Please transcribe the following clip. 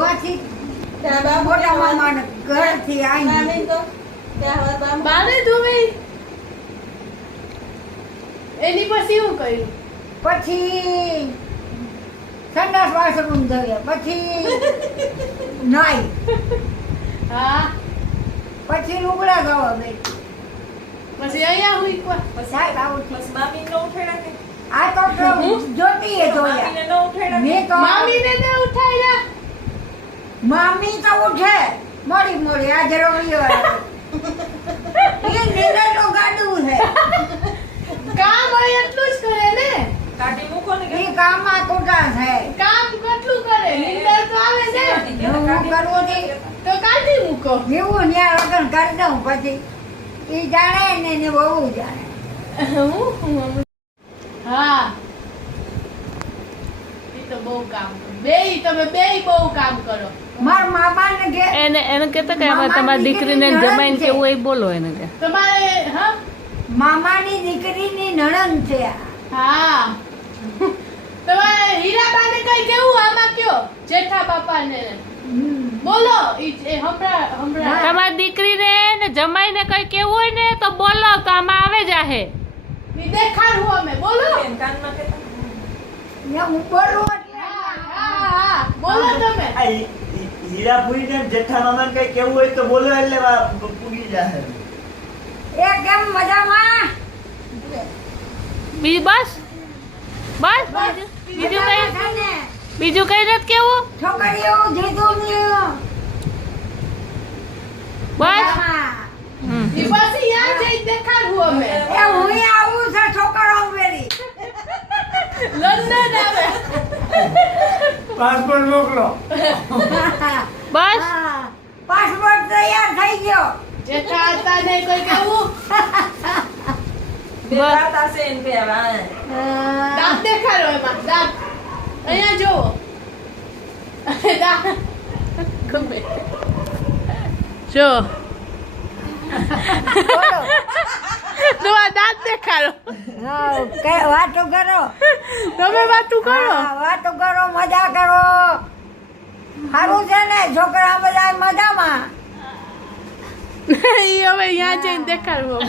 ગોથી મોટા મામાના ઘરથી આવી બાને ધોવી એની પછી શું કર્યું? પછી સંડાસ વાસણ ધોયા, પછી નાઈ, હા પછી લુગડા ધોવા બેઠી. પછી અહીંયા હું એકવાર સાહેબ આવું બસ મામી નો ઉઠેડા કે આ તો જોતીએ જોયા. મામીને નો ઉઠેડા મેં તો મામીને ન ઉઠાડ્યા. મામી તો ઉઠે મોડી મોડી આજે રવિવાર એ નિર્ણય ગાડું છે. કામ હોય એટલું જ કરે ને. કાઢી મૂકો ને એ કામમાં કોટા છે. કામ કેટલું કરે? નીંદર તો આવે છે હું કરવું છે તો કાઢી મૂકો. એવું ન્યા લગન કરી દઉં પછી એ જાણે ને એને બહુ જાણે. હા એ તો બહુ કામ કરો. તમે બેય બહુ કામ કરો. મારા મામાને ઘેર એને કહેતા કે આમાં તમારી દીકરીને જમાઈને કેવું હોય બોલો એને કે તમારે હા મામાની દીકરીની નણંદ છે આ. હા તમારે હીરાબાને કઈ કેવું આમાં કયો જેઠા બાપાને બોલો એ હમણાં તમારી દીકરીને ને જમાઈને કઈ કેવું હોય ને તો બોલો તો આમાં આવે જાહે. ઈ દેખાડું અમે બોલો. એમ કાનમાં કેતા ને હું બોલું એટલે હા બોલો તમે. હીરાપુરી ને જેઠા મામાને કઈ કેવું હોય તો બોલો એટલે પૂરી જાય. એ કેમ મજામાં? બીજું બસ બીજું કઈ નથી કેવું છોકરીઓ જીતું બસ ઈ પછી યા જઈ દેખાડું અમે. એ હું આવું છે છોકરો વેરી લંડન આવે. પાસપોર્ટ મોકલો. બસ પાસપોર્ટ તૈયાર થઈ ગયો. જેઠા હતા ને કોઈ કેવું બે રાત આસે એમ કે હવે દાંત દેખાડો એમાં દાંત અહીંયા જોવો દાંત ગમે જો બોલો. તો આ દાંત દેખાડો. વાતો કરો. તમે વાતું કરો. હા, વાતો કરો, મજા કરો. સારું છે ને છોકરા બધા મજામાં. ઈ હવે અહીંયા જઈને દેખાડવું.